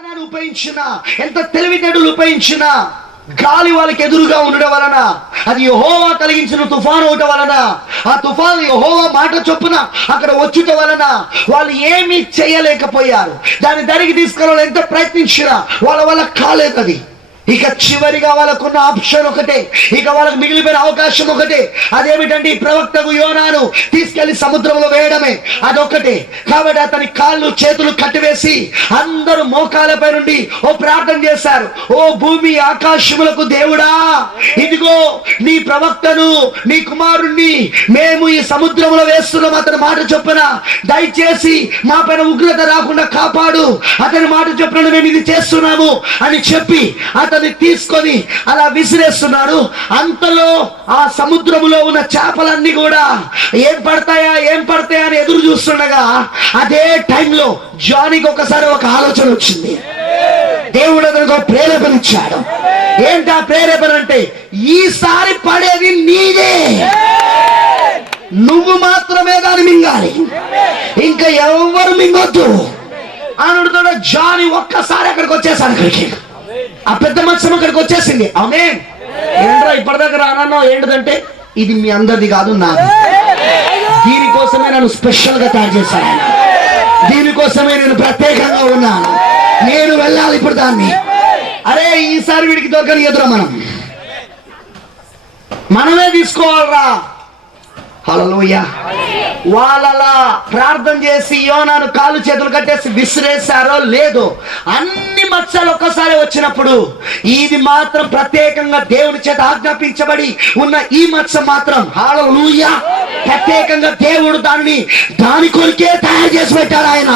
జ్ఞానాన్ని ఉపయోగించిన ఎంత తెలివితేటలు ఉపయోగించిన గాలి వాళ్ళకి ఎదురుగా ఉండడం వలన అది యహోవా కలిగించిన తుఫాను అవటం వలన ఆ తుఫాను యహోవా మాట చొప్పున అక్కడ వచ్చుట వలన వాళ్ళు ఏమీ చేయలేకపోయారు. దాన్ని దరికి తీసుకురావాలి ఎంత ప్రయత్నించినా వాళ్ళ వల్ల కాలేదు అది. ఇక చివరిగా వాళ్ళకున్న ఆప్షన్ ఒకటే. ఇక వాళ్ళకు మిగిలిపోయిన అవకాశం ఒకటే. అదేమిటంటే ఈ ప్రవక్తకు యోనాను తీసుకెళ్ళి సముద్రంలో వేయడమే. అదొకటే కాబట్టి అతని కాళ్ళు చేతులు కట్టివేసి అందరూ మోకాలపై నుండి ఓ ప్రార్థన చేశారు. ఓ భూమి ఆకాశములకు దేవుడా ఇదిగో నీ ప్రవక్తను నీ కుమారుణ్ణి మేము ఈ సముద్రంలో వేస్తున్నాం. అతని మాట చొప్పున దయచేసి మా పైన ఉగ్రత రాకుండా కాపాడు. అతని మాట చొప్పున మేము ఇది చేస్తున్నాము అని చెప్పి అతను అతన్ని తీసుకొని అలా విసిరేస్తున్నాడు. అంతలో ఆ సముద్రములో ఉన్న చేపలన్నీ కూడా ఏం పడతాయా ఏం పడతాయా అని ఎదురు చూస్తుండగా అదే టైంలో జానికి ఒకసారి ఒక ఆలోచన వచ్చింది. దేవుడు అతనికి ఒక ప్రేరేపణ ఇచ్చాడు. ఏంటి ఆ ప్రేరేపణ అంటే ఈసారి పడేది నీదే. నువ్వు మాత్రమే దాన్ని మింగాలి. ఇంకా ఎవరు మింగొద్దు. అనుడుతో జాని ఒక్కసారి అక్కడికి వచ్చేసాడు అక్కడికి. ఆ పెద్ద మత్స్యం అక్కడికి వచ్చేసింది. ఆమె ఏంట్రా ఇప్పటిదాకా రానన్నావు? ఏంటిదంటే? ఇది మీ అందరిది కాదు నాది. దీనికోసమే నన్ను స్పెషల్గా తయారు చేశాను. దీనికోసమే నేను ప్రత్యేకంగా ఉన్నాను. నేను వెళ్ళాలి ఇప్పుడు దాన్ని. అరే ఈసారి వీడికి దొరకని ఎదురా మనం. మనమే తీసుకోవాలరా. హలోయ వాళ్ళలా ప్రార్థన చేసి యోనాను కాలు చేతులు కట్టేసి విసిరేశారో లేదో అన్ని మచ్చలు ఒక్కసారి వచ్చినప్పుడు ఇది మాత్రం ప్రత్యేకంగా దేవుని చేత ఆజ్ఞాపించబడి ఉన్న ఈ మచ్చ మాత్రం హాలూయ ప్రత్యేకంగా దేవుడు దానిని దాని కొరికే తయారు చేసి పెట్టాడు ఆయన.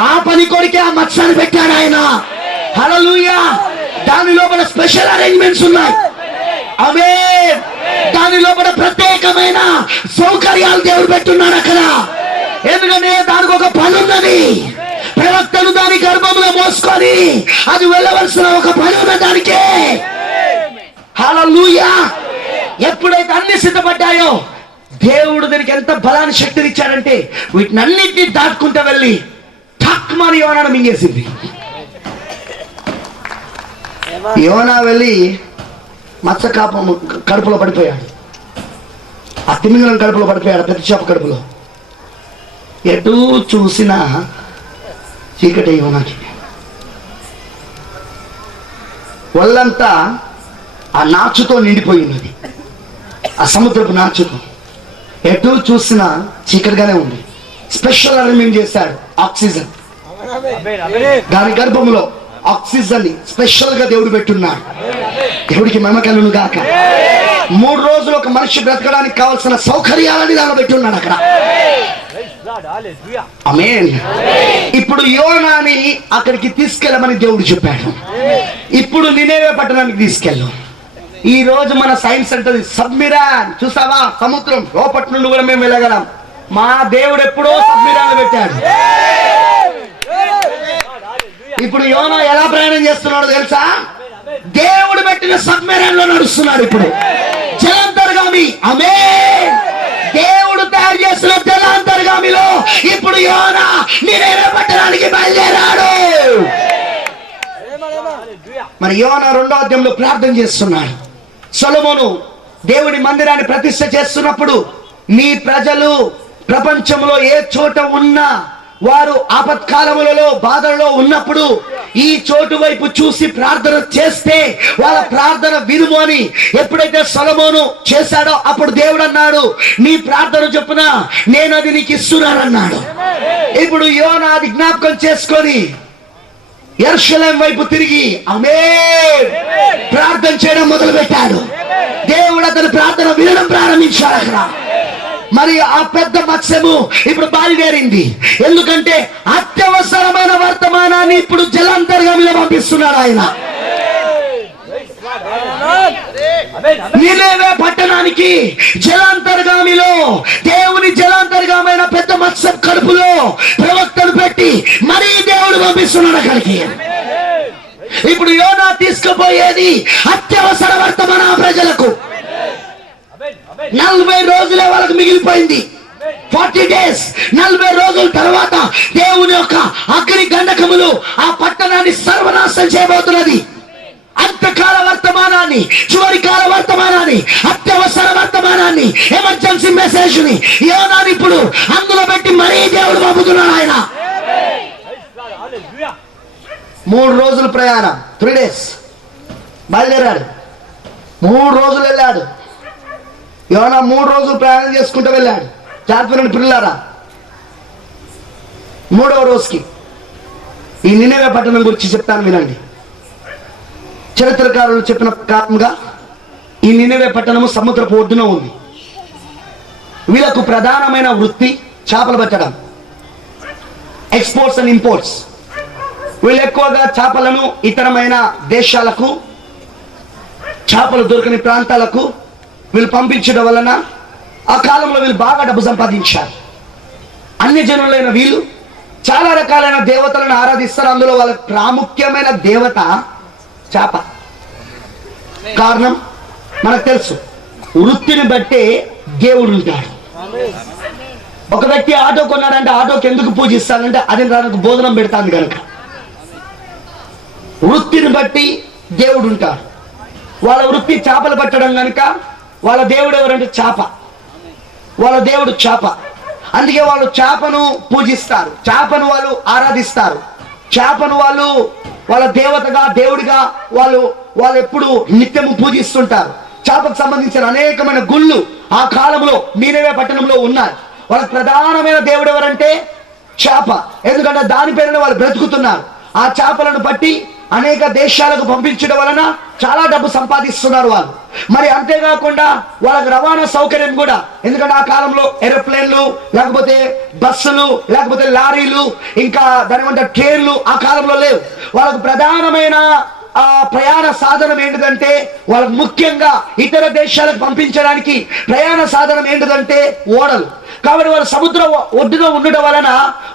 ఆ పని కొరికే ఆ మత్స్యాన్ని పెట్టాడు ఆయన. హలలుయ దాని లోపల స్పెషల్ అరేంజ్మెంట్స్ ఉన్నాయి. అవే దాని లోపల ప్రత్యేకమైన సౌకర్యాలు దేవుడు పెట్టున్నాడు అక్కడ. ఎందుకంటే దానికి ఒక పని ఉన్నది. ప్రవక్తను దాని గర్భంలో మోసుకొని అది వెళ్ళవలసిన ఒక పని ఉన్న దానికే. ఎప్పుడైతే అన్ని సిద్ధపడ్డాయో దేవుడు దీనికి ఎంత బలాన్ని శక్తిని ఇచ్చాడంటే వీటిని అన్నింటినీ దాటుకుంటూ వెళ్ళి ఠక్ మరి యోనాను మింగేసింది. యోనా వెళ్ళి మత్స్య కాపం కడుపులో పడిపోయాడు. ఆ తిమింగలం కడుపులో పడిపోయాడు పెద్ద చేప కడుపులో. ఎటు చూసినా చీకటి యోనాకి ఒళ్ళంతా ఆ నాచుతో నిండిపోయినది. ఆ సముద్రపు నాచుతో. ఎటు చూసినా చీకటిగానే ఉంది. స్పెషల్ అరేంజ్మెంట్ చేశాడు ఆక్సిజన్. దాని గర్భంలో ఆక్సిజన్ని స్పెషల్గా దేవుడు పెట్టున్నాడు. దేవుడికి మమకలను గాక. మూడు రోజులు ఒక మనిషి బ్రతకడానికి కావాల్సిన సౌకర్యాలని దానిలో పెట్టున్నాడు అక్కడ. ఇప్పుడు యోనాని అక్కడికి తీసుకెళ్ళమని దేవుడు చెప్పాడు. ఇప్పుడు నినేవే పట్టణానికి తీసుకెళ్ళు. ఈ రోజు మన సైన్స్ అంటది సబ్మిరాన్ చూసావా? సముద్రం లోపటి నుండి కూడా మేము వెళ్ళగలం. మా దేవుడు ఎప్పుడో సబ్మిరాన్ పెట్టాడు. ఇప్పుడు యోనా ఎలా ప్రయాణం చేస్తున్నాడో తెలుసా? దేవుడు పెట్టిన సబ్మెరైన్లో నడుస్తున్నాడు ఇప్పుడు. జలాంతర్గామి అమే దేవుడు తయారు చేసిన జలాంతర్గామిలో ఇప్పుడు యోనా నేనేమే పట్టడానికి బయలుదేరాడు. మరి యోనా రెండో అధ్యాయంలో ప్రార్థన చేస్తున్నాడు. సొలమును దేవుడి మందిరాన్ని ప్రతిష్ట చేస్తున్నప్పుడు నీ ప్రజలు ప్రపంచంలో ఏ చోట ఉన్నా వారు ఆపత్కాలములలో బాధలలో ఉన్నప్పుడు ఈ చోటు వైపు చూసి ప్రార్థన చేస్తే వాళ్ళ ప్రార్థన వినుము అని ఎప్పుడైతే సొలమోను చేశాడో అప్పుడు దేవుడు అన్నాడు నీ ప్రార్థన చొప్పున నేను అది నీకు ఇస్తున్నానన్నాడు. ఇప్పుడు యోనా అది జ్ఞాపకం చేసుకొని ఎర్షలేం వైపు తిరిగి అమే ప్రార్థన చేయడం మొదలు పెట్టాడు దేవుడు అతని ప్రార్థన వినడం ప్రారంభించాడు అక్కడ. మరి ఆ పెద్ద మత్స్యము ఇప్పుడు బయలుదేరింది. ఎందుకంటే అత్యవసరమైన వర్తమానాన్ని ఇప్పుడు జలాంతర్గామిలో పంపిస్తున్నాడు ఆయన. నిలేవే పట్టణానికి జలాంతర్గామిలో దేవుని జలాంతర్గామైన పెద్ద మత్స్యం కడుపులో ప్రవక్తను పెట్టి మరీ దేవుడు పంపిస్తున్నాడు అక్కడికి. ఇప్పుడు యోనా తీసుకుపోయేది అత్యవసర వర్తమాన ప్రజలకు. నలభై రోజులే వరకు మిగిలిపోయింది. ఫార్టీ డేస్ నలభై రోజుల తర్వాత దేవుని యొక్క అగ్ని గండకములు ఆ పట్టణాన్ని సర్వనాశనం చేయబోతున్నది. అంతకాల వర్తమానాన్ని చివరి కాల వర్తమానాన్ని అత్యవసర వర్తమానాన్ని ఎమర్జెన్సీ మెసేజ్ని యోనాని ఇప్పుడు అందులో పెట్టి మరీ దేవుడు పంపుతున్నాడు ఆయన. మూడు రోజులు ప్రయాణం త్రీ డేస్ బయలుదేరాడు. మూడు రోజులు వెళ్ళాడు. యోనా మూడు రోజులు ప్రయాణం చేసుకుంటూ వెళ్ళాడు జాగ్రత్త పిల్లారా మూడవ రోజుకి ఈ నిన్నవే పట్టణం గురించి చెప్తాను వినండి. చరిత్రకారులు చెప్పిన కారణంగా ఈ నిన్నవే పట్టణము సముద్రపు ఒడ్డున ఉంది. వీళ్ళకు ప్రధానమైన వృత్తి చేపలు పట్టడం. Exports and imports. వీళ్ళు ఎక్కువగా చేపలను ఇతరమైన దేశాలకు చేపలు దొరకని ప్రాంతాలకు వీళ్ళు పంపించడం వలన ఆ కాలంలో వీళ్ళు బాగా డబ్బు సంపాదించారు. అన్ని జనులైన వీళ్ళు చాలా రకాలైన దేవతలను ఆరాధిస్తారు. అందులో వాళ్ళ ప్రాముఖ్యమైన దేవత చేప. కారణం మనకు తెలుసు. వృత్తిని బట్టే దేవుడు ఉంటాడు. ఒక వ్యక్తి ఆటో కొన్నాడంటే ఆటోకి ఎందుకు పూజిస్తానంటే అది దానికి బోధనం పెడతాను కనుక వృత్తిని బట్టి దేవుడు ఉంటాడు. వాళ్ళ వృత్తి చేపలు పట్టడం కనుక వాళ్ళ దేవుడు ఎవరంటే చేప. వాళ్ళ దేవుడు చేప. అందుకే వాళ్ళు చేపను పూజిస్తారు. చేపను వాళ్ళు ఆరాధిస్తారు. చేపను వాళ్ళు వాళ్ళ దేవతగా దేవుడిగా వాళ్ళు వాళ్ళు ఎప్పుడు నిత్యము పూజిస్తుంటారు. చేపకు సంబంధించిన అనేకమైన గుళ్ళు ఆ కాలంలో మీనవే పట్టణంలో ఉన్నారు. వాళ్ళ ప్రధానమైన దేవుడు ఎవరంటే చేప. ఎందుకంటే దాని పేరున వాళ్ళు బ్రతుకుతున్నారు. ఆ చేపలను బట్టి అనేక దేశాలకు పంపించడం వలన చాలా డబ్బు సంపాదిస్తున్నారు వాళ్ళు. మరి అంతేకాకుండా వాళ్ళకి రవాణా సౌకర్యం కూడా. ఎందుకంటే ఆ కాలంలో ఏరోప్లేన్లు లేకపోతే బస్సులు లేకపోతే లారీలు ఇంకా దాని ట్రైన్లు ఆ కాలంలో లేవు. వాళ్ళకు ప్రధానమైన ఆ ప్రయాణ సాధనం ఏంటిదంటే వాళ్ళకు ముఖ్యంగా ఇతర దేశాలకు పంపించడానికి ప్రయాణ సాధనం ఏంటిదంటే ఓడలు. కాబట్టి వాళ్ళ సముద్ర ఒడ్డున ఉండడం వలన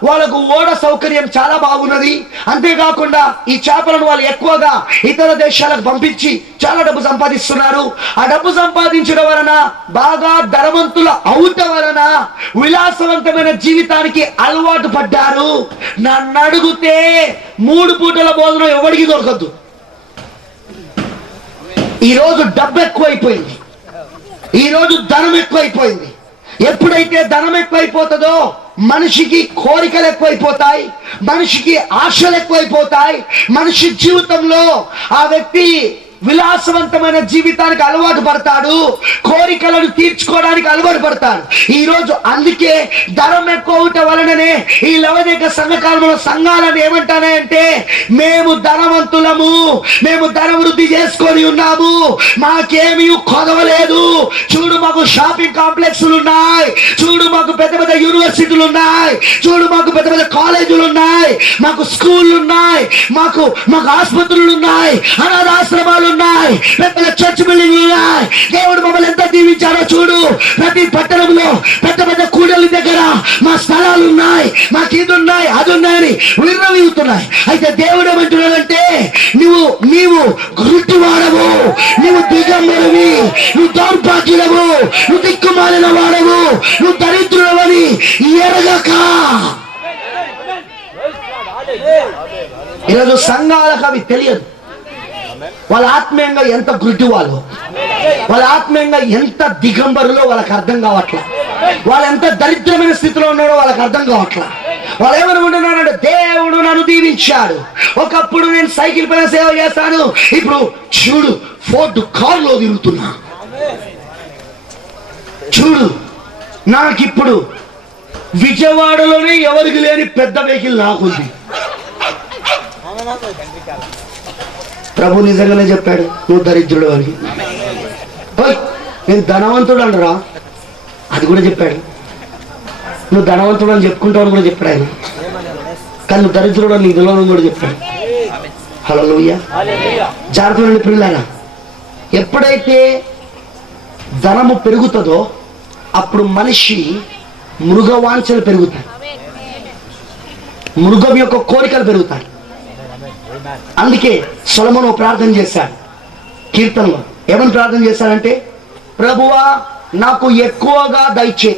వాళ్ళకు ఓడ సౌకర్యం చాలా బాగున్నది. అంతేకాకుండా ఈ చేపలను వాళ్ళు ఎక్కువగా ఇతర దేశాలకు పంపించి చాలా డబ్బు సంపాదిస్తున్నారు. ఆ డబ్బు సంపాదించడం వలన బాగా ధనవంతుల అవుట వలన విలాసవంతమైన జీవితానికి అలవాటు పడ్డారు. నన్ను అడిగితే మూడు పూటల భోజనం ఎవరికి దొరకద్దు ఈరోజు డబ్బు ఎక్కువైపోయింది. ఈరోజు ధనం ఎక్కువైపోయింది. ఎప్పుడైతే ధనం ఎక్కువైపోతుందో మనిషికి కోరికలు ఎక్కువైపోతాయి మనిషికి ఆశలు ఎక్కువైపోతాయి మనిషి జీవితంలో ఆ వ్యక్తి విలాసవంతమైన జీవితానికి అలవాటు పడతాడు కోరికలను తీర్చుకోవడానికి అలవాటు పడతాడు. ఈ రోజు అందుకే ధనం ఎక్కువ వలననే ఈ లవదేక సంఘకాలంలో సంఘాలను ఏమంటానంటే మేము ధనవంతులము మేము ధన వృద్ధి చేసుకొని ఉన్నాము. మాకేమీ కొదవలేదు. చూడు మాకు షాపింగ్ కాంప్లెక్స్లు ఉన్నాయి. చూడు మాకు పెద్ద పెద్ద యూనివర్సిటీలు ఉన్నాయి. చూడు మాకు పెద్ద పెద్ద కాలేజీలు ఉన్నాయి. మాకు స్కూళ్ళు ఉన్నాయి. మాకు మాకు ఆసుపత్రులు ఉన్నాయి. అనాథాశ్రమాలు ఉన్నాయి. పెద్ద పెద్ద చర్చ్ బిల్డింగ్ ఉన్నాయి. దేవుడు మమ్మల్ని ఎంత దీవించారో చూడు. ప్రతి పట్టణంలో పెద్ద పెద్ద కూడలి దగ్గర మా స్థలాలు ఉన్నాయి. మాకు ఇది ఉన్నాయి అది ఉన్నాయని విర్రవీగుతున్నాయి. అయితే దేవుడు ఏమంటున్నాడంటే నువ్వు నీవు గురుటివాడవు నువ్వు దిగంబరవి. నువ్వు దౌర్భాగ్యులవు. నువ్వు దిక్కుమాలిన వాడవు. నువ్వు దరిద్రుడవని ఎరగక. ఈరోజు సంఘాలకు అవి తెలియదు. వాళ్ళ ఆత్మీయంగా ఎంత గుడ్డి వాళ్ళు వాళ్ళ ఆత్మీయంగా ఎంత దిగంబరులో వాళ్ళకి అర్థం కావట్లా వాళ్ళు ఎంత దరిద్రమైన స్థితిలో ఉన్నారో వాళ్ళకి అర్థం కావట్లా. వాళ్ళు ఏమనుకుంటున్నారంటే దేవుడు నన్ను దీవించాడు. ఒకప్పుడు నేను సైకిల్ పైన సేవ చేస్తాను. ఇప్పుడు చూడు ఫోర్డ్ కార్లో తిరుగుతున్నా. చూడు నాకిప్పుడు విజయవాడలోనే ఎవరికి లేని పెద్ద వెహికల్ నాకుంది. ప్రభు నిజంగానే చెప్పాడు నువ్వు దరిద్రుడు అని. ఓయ్, నేను ధనవంతుడు అనరా అది కూడా చెప్పాడు. నువ్వు ధనవంతుడు అని చెప్పుకుంటావు కూడా చెప్పాడు ఆయన. కానీ నువ్వు దరిద్రుడు అని ఇదిలో కూడా చెప్పాడు. హలో లూయ్య జాగ్రత్త పిల్లరా ఎప్పుడైతే ధనము పెరుగుతుందో అప్పుడు మనిషి మృగవాంఛలు పెరుగుతాయి మృగం యొక్క కోరికలు పెరుగుతాయి అందుకే సొలమను ప్రార్థన చేశాడు. కీర్తనలో ఏమని ప్రార్థన చేశాడంటే ప్రభువా నాకు ఎక్కువగా దయచే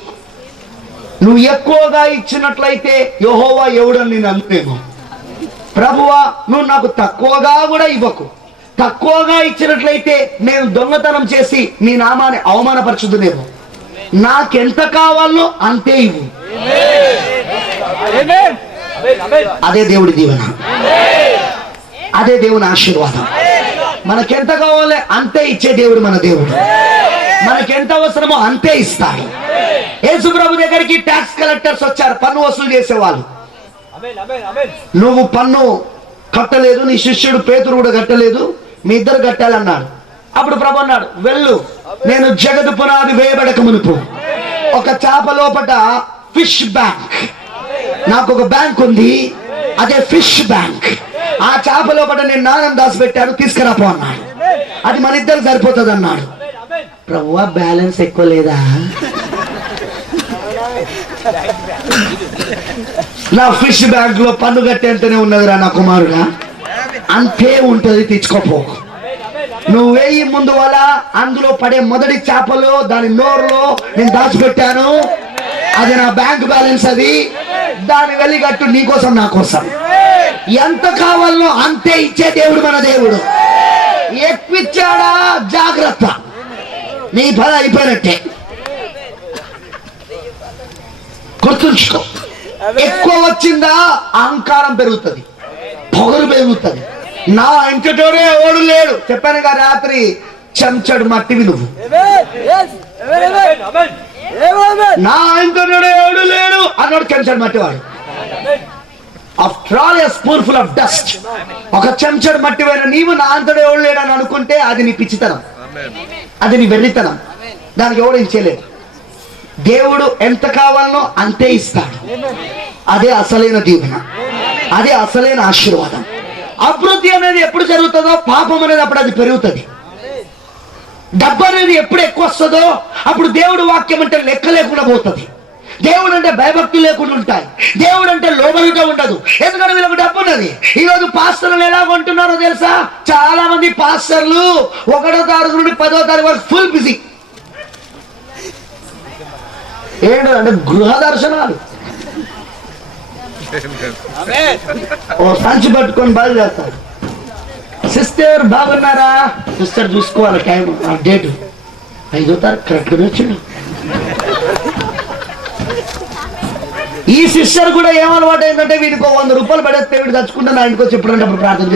నువ్వు ఎక్కువగా ఇచ్చినట్లయితే యహోవా ఎవడని నేను అనుకునేమో ప్రభువా నువ్వు నాకు తక్కువగా కూడా ఇవ్వకు. తక్కువగా ఇచ్చినట్లయితే నేను దొంగతనం చేసి నీ నామాన్ని అవమానపరచుదునేమో. నాకెంత కావాలో అంతే ఇవ్వు. అదే దేవుడి దీవెన. అదే దేవుని ఆశీర్వాదం. మనకెంత కావాలో అంతే ఇచ్చే దేవుడు మన దేవుడు. మనకెంత అవసరమో అంతే ఇస్తాడు యేసు ప్రభు దగ్గరికి ట్యాక్స్ కలెక్టర్స్ వచ్చారు పన్ను వసూలు చేసేవాళ్ళు. నువ్వు పన్ను కట్టలేదు నీ శిష్యుడు పేతురు కూడా కట్టలేదు మీ ఇద్దరు కట్టాలన్నాడు. అప్పుడు ప్రభు అన్నాడు వెళ్ళు నేను జగదు పునాది వేయబడక మునుపు. ఒక చేప లోపట ఫిష్ బ్యాంక్ నాకు ఒక బ్యాంక్ ఉంది అదే ఫిష్ బ్యాంక్ ఆ చేప లోపట నేను నాణం దాచి పెట్టాను తీసుకురాపో అన్నాడు. అది మన ఇద్దరు సరిపోతుంది అన్నాడు ప్రభువా బ్యాలెన్స్ ఎక్కువ లేదా? నా ఫిష్ బ్యాంక్లో పన్ను కట్టేంతనే ఉన్నదిరా నా కుమారుడా. అంతే ఉంటది తెచ్చుకోపో నువ్వు వేయి ముందు వల్ల అందులో పడే మొదటి చేపలు దాని నోరులో నేను దాచిపెట్టాను. అది నా బ్యాంక్ బ్యాలెన్స్ అది. దాని వెళ్ళి కట్టు నీ కోసం నా కోసం. ఎంత కావాలనో అంతే ఇచ్చే దేవుడు మన దేవుడు. ఎక్కువిచ్చాడా జాగ్రత్త. నీ పద అయిపోయినట్టే. గుర్తుంచుకో. ఎక్కువ వచ్చిందా అహంకారం పెరుగుతుంది. పొగరు పెరుగుతుంది. నా ఇంటితోనే ఎవడు లేడు. చెప్పాను కదా రాత్రి చెంచడు మట్టివి నువ్వు. నా ఇంటితోనే ఎవడు లేడు అన్నాడు చెంచడు మట్టివాడు. After all a spoonful of dust ఒక చెంచడు మట్టి పైన నీవు నా అంతడు ఎవడు లేడు అని అనుకుంటే అది నీ పిచ్చితనం. అది నీ వెర్రితనం. దానికి ఎవడు ఏం చేయలేదు. దేవుడు ఎంత కావాలనో అంతే ఇస్తాడు. అదే అసలైన దీవెన. అదే అసలైన ఆశీర్వాదం. అభివృద్ధి అనేది ఎప్పుడు జరుగుతుందో పాపం అనేది అప్పుడు అది పెరుగుతుంది. డబ్బు అనేది ఎప్పుడు ఎక్కువ వస్తుందో అప్పుడు దేవుడు వాక్యం అంటే లెక్క లేకుండా పోతుంది. దేవుడు అంటే భయభక్తి లేకుండా ఉంటాయి. దేవుడు అంటే లోబలుట ఉండదు. ఎందుకంటే వీళ్ళకు డబ్బు ఉన్నది. ఈ రోజు పాస్టర్లు ఎలా కొంటున్నారో తెలుసా? చాలా మంది పాస్టర్లు ఒకటో తారీఖు నుండి పదో తారీఖు వరకు ఫుల్ బిజీ ఏంటో అంటే గృహ దర్శనాలు. ఓ సంచి పట్టుకొని బయలుదేరుతాడు సిస్టర్ బాగున్నారా? సిస్టర్ చూసుకోవాలి టైం డేట్. ఐదో తారీఖు కరెక్ట్గా వచ్చిండు ఈ సిస్టర్ కూడా ఏమలవాటు అయిందంటే వీడికి వంద రూపాయలు పడేస్తే వీడు తెచ్చుకుంటే నా ఇంటికి వచ్చి ఎప్పుడంటే ప్రార్థన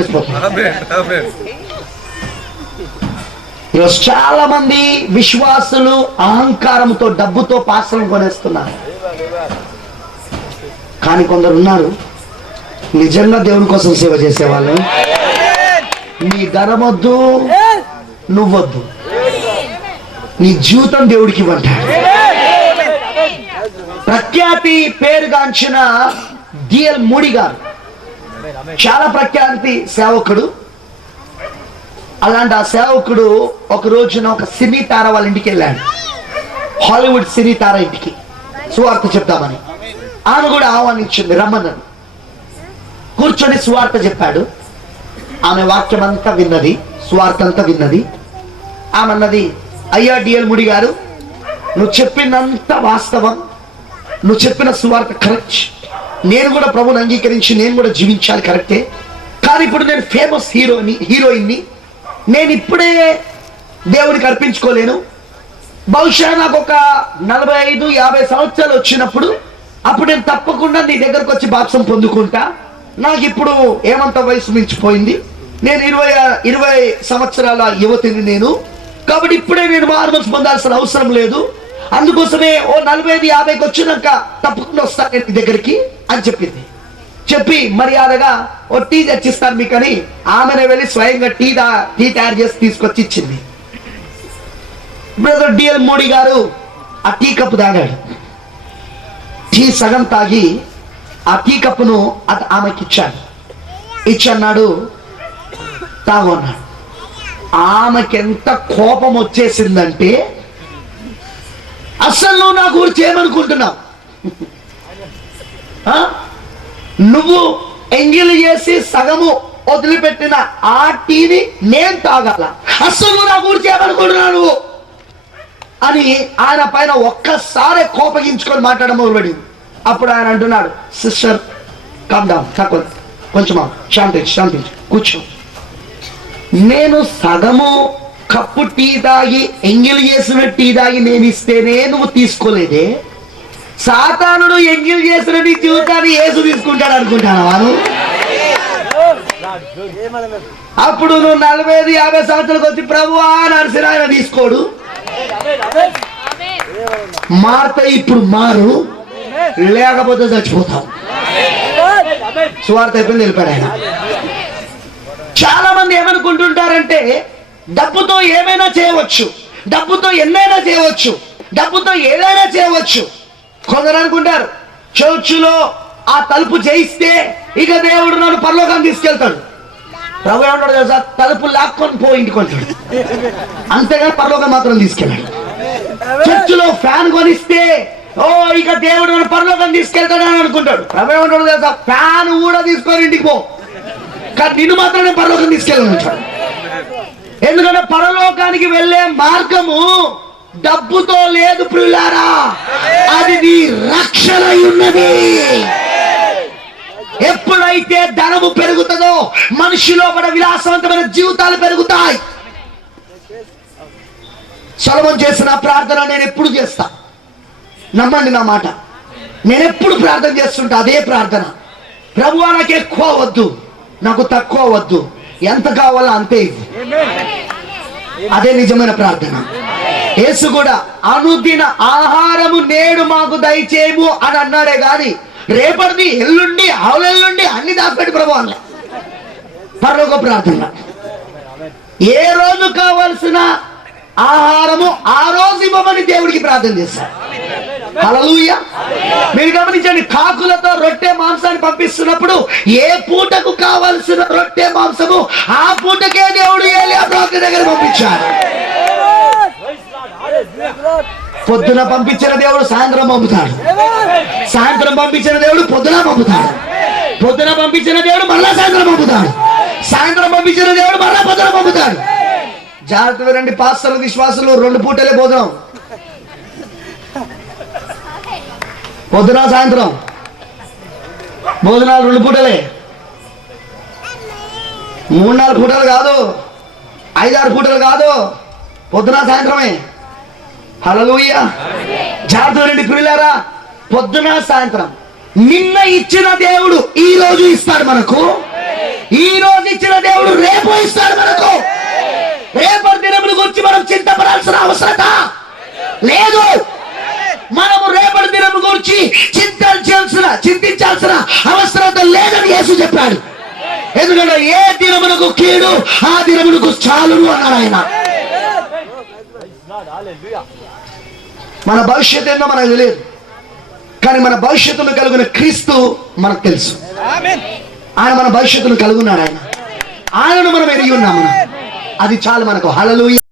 ఈరోజు చాలా మంది విశ్వాసులు అహంకారంతో డబ్బుతో పాత్రలు కొనేస్తున్నారు. కానీ కొందరు ఉన్నారు నిజంగా దేవుని కోసం సేవ చేసేవాళ్ళు. నీ ధనమొద్దు నువ్వొద్దు. నీ జీవితం దేవుడికి ఇవ్వంటాడు ప్రఖ్యాతి పేరుగాంచిన డిఎల్ మూడి గారు. చాలా ప్రఖ్యాతి సేవకుడు. అలాంటి ఆ సేవకుడు ఒక రోజున ఒక సినీ తార వాళ్ళ ఇంటికి వెళ్ళాడు. హాలీవుడ్ సినీ తార ఇంటికి. సువార్త చెప్దామని. ఆమె కూడా ఆహ్వానించింది రమ్మన్నది కూర్చొని సువార్త చెప్పాడు. ఆమె వాక్యం అంతా విన్నది సువార్త అంతా విన్నది. ఆమె అన్నది అయ్యా డిఎల్ ముడి గారు నువ్వు చెప్పినంత వాస్తవం. నువ్వు చెప్పిన సువార్త కరెక్ట్ నేను కూడా ప్రభుని అంగీకరించి నేను కూడా జీవించాలి కరెక్టే కానీ ఇప్పుడు నేను ఫేమస్ హీరోని హీరోయిన్ని నేను ఇప్పుడే దేవుడికి అర్పించుకోలేను. బహుశా నాకు ఒక నలభై ఐదు యాభై సంవత్సరాలు వచ్చినప్పుడు అప్పుడు నేను తప్పకుండా నీ దగ్గరకు వచ్చి బాప్సం పొందుకుంటా. నాకు ఇప్పుడు ఏమంత వయసు మించిపోయింది. నేను ఇరవై ఇరవై సంవత్సరాల యువతిని నేను. కాబట్టి ఇప్పుడే నేను మార్మల్స్ పొందాల్సిన అవసరం లేదు. అందుకోసమే ఓ నలభై ఐదు యాభైకి వచ్చినాక తప్పకుండా వస్తాను నేను దగ్గరికి అని చెప్పింది. చెప్పి మర్యాదగా ఓ టీ తెచ్చిస్తాను మీకని ఆమెనే వెళ్ళి స్వయంగా టీ దా టీ తయారు చేసి తీసుకొచ్చి ఇచ్చింది. బ్రదర్ డిఎల్ మోడీ గారు ఆ టీ కప్పు తాగాడు. టీ సగం తాగి ఆ టీ కప్పును అత- ఆమెకి ఇచ్చాడు. ఇచ్చి అన్నాడు తాగు అన్నాడు. ఆమెకెంత కోపం వచ్చేసిందంటే అసలు నువ్వు నా గురించి ఏమనుకుంటున్నావు ఆ? నువ్వు ఎంగిల్ చేసి సగము వదిలిపెట్టిన ఆ టీని నేను తాగాల. అసలు నువ్వు నా గురించి ఏమనుకుంటున్నావు నువ్వు? అని ఆయన పైన ఒక్కసారి కోపగించుకొని మాట్లాడడం మొదలుపడింది అప్పుడు ఆయన అంటున్నాడు సిస్టర్ కమ్ తక్కువ. కొంచెం శాంతి శాంతి కూర్చో. నేను సగము కప్పు టీ తాగి ఎంగిల్ చేసిన టీ తాగి నేను ఇస్తేనే నువ్వు తీసుకోలేదే? సాతానుడు ఎంగిల్ చేసిన నీ జీవితాన్ని ఏసు తీసుకుంటాడు అనుకుంటాను వాను అప్పుడు నువ్వు నలభై ఐదు యాభై సంవత్సరాలకు వచ్చి ప్రభు నడిసిన తీసుకోడు. మారుతా ఇప్పుడు మారు. లేకపోతే చచ్చిపోతాం సువార్త అయిపోయింది వెళ్ళిపోయాడు ఆయన? చాలా మంది ఏమనుకుంటుంటారంటే డబ్బుతో ఏమైనా చేయవచ్చు. డబ్బుతో ఎన్నైనా చేయవచ్చు. డబ్బుతో ఏదైనా చేయవచ్చు. కొందరు అనుకుంటారు చర్చిలో ఆ తలుపు చేయిస్తే ఇక దేవుడు నన్ను పరలోకం తీసుకెళ్తాడు. ప్రభు ఏమంటాడు తెలుసా తలుపు లాక్కొని పో ఇంటికి అంటాడు. అంతేగాని పరలోకం మాత్రం తీసుకెళ్ళాడు. చర్చిలో ఫ్యాన్ కొనిస్తే ఓ ఇక దేవుడు నన్ను పరలోకం తీసుకెళ్తాడని అనుకుంటాడు. ప్రభు ఏమంటాడు తెలుసా ఫ్యాన్ కూడా తీసుకొని ఇంటికి పో. కానీ నిన్ను మాత్రమే పరలోకం తీసుకెళ్ళాలంటాడు ఎందుకంటే పరలోకానికి వెళ్ళే మార్గము డబ్బుతో లేదు ప్రియులారా. అది నీ రక్షణ అయి ఉన్నది. ఎప్పుడైతే ధనము పెరుగుతుందో మనిషిలో మన విలాసవంతమైన జీవితాలు పెరుగుతాయి. సొలమన్ చేసిన ప్రార్థన నేను ఎప్పుడు చేస్తా. నమ్మండి నా మాట. నేను ఎప్పుడు ప్రార్థన చేస్తుంటా అదే ప్రార్థన. ప్రభువా నాకు ఎక్కువ వద్దు. నాకు తక్కువ వద్దు. ఎంత కావాలో అంతే ఇవ్వు. అదే నిజమైన ప్రార్థన. యేసు కూడా అనుదిన ఆహారము నేడు మాకు దయచేయము అని అన్నాడే గాని రేపటిది ఎల్లుండి ఆవులెల్లుండి అన్ని దాచిపెట్టి ప్రభు అనలే పరలోక ప్రార్థన. ఏ రోజు కావలసిన ఆహారము ఆ రోజు ఇవ్వమని దేవుడికి ప్రార్థన చేశారు హల్లెలూయా. మీరు గమనించండి కాకులతో రొట్టె మాంసాన్ని పంపిస్తున్నప్పుడు ఏ పూటకు కావలసిన రొట్టె మాంసము ఆ పూటకే దేవుడు ఏలియా ప్రవక్త దగ్గర పంపించాడు. పొద్దున పంపించిన దేవుడు సాయంత్రం పంపుతాడు. సాయంత్రం పంపించిన దేవుడు పొద్దున పంపుతాడు. పొద్దున పంపించిన దేవుడు మళ్ళా సాయంత్రం పంపుతాడు. సాయంత్రం పంపించిన దేవుడు మళ్ళా పొద్దున పంపుతాడు. జాగ్రత్త రండి పాస్తలు విశ్వాసులు రెండు పూటలే భోజనం పొద్దున సాయంత్రం. భోజనాలు రెండు పూటలే. మూడు నాలుగు పూటలు కాదు. ఐదారు పూటలు కాదు. పొద్దున సాయంత్రమే. హలలుయ్య జాగ్రత్త రెండు పిల్లారా పొద్దున సాయంత్రం. నిన్న ఇచ్చిన దేవుడు ఈ రోజు ఇస్తాడు మనకు. ఈ రోజు ఇచ్చిన దేవుడు రేపు ఇస్తాడు మనకు. రేపటి దినముల గురించి మనం చింతపడాల్సిన అవసరత లేదు మనము రేపటి దినం గురించి చింతించాల్సిన చింతించాల్సిన అవసరత లేదని యేసు చెప్పాడు. ఎందుకంటే ఏ దినమునకు కీడు ఆ దినమునకు చాలును అన్నాడు ఆయన. మన భవిష్యత్తు ఏందో మనకు తెలియదు. కానీ మన భవిష్యత్తును కలిగిన క్రీస్తు మనకు తెలుసు. ఆయన మన భవిష్యత్తును కలుగున్నాడు ఆయన. ఆయనను మనం ఎరిగి ఉన్నాము అది చాలు మనకు. హలలు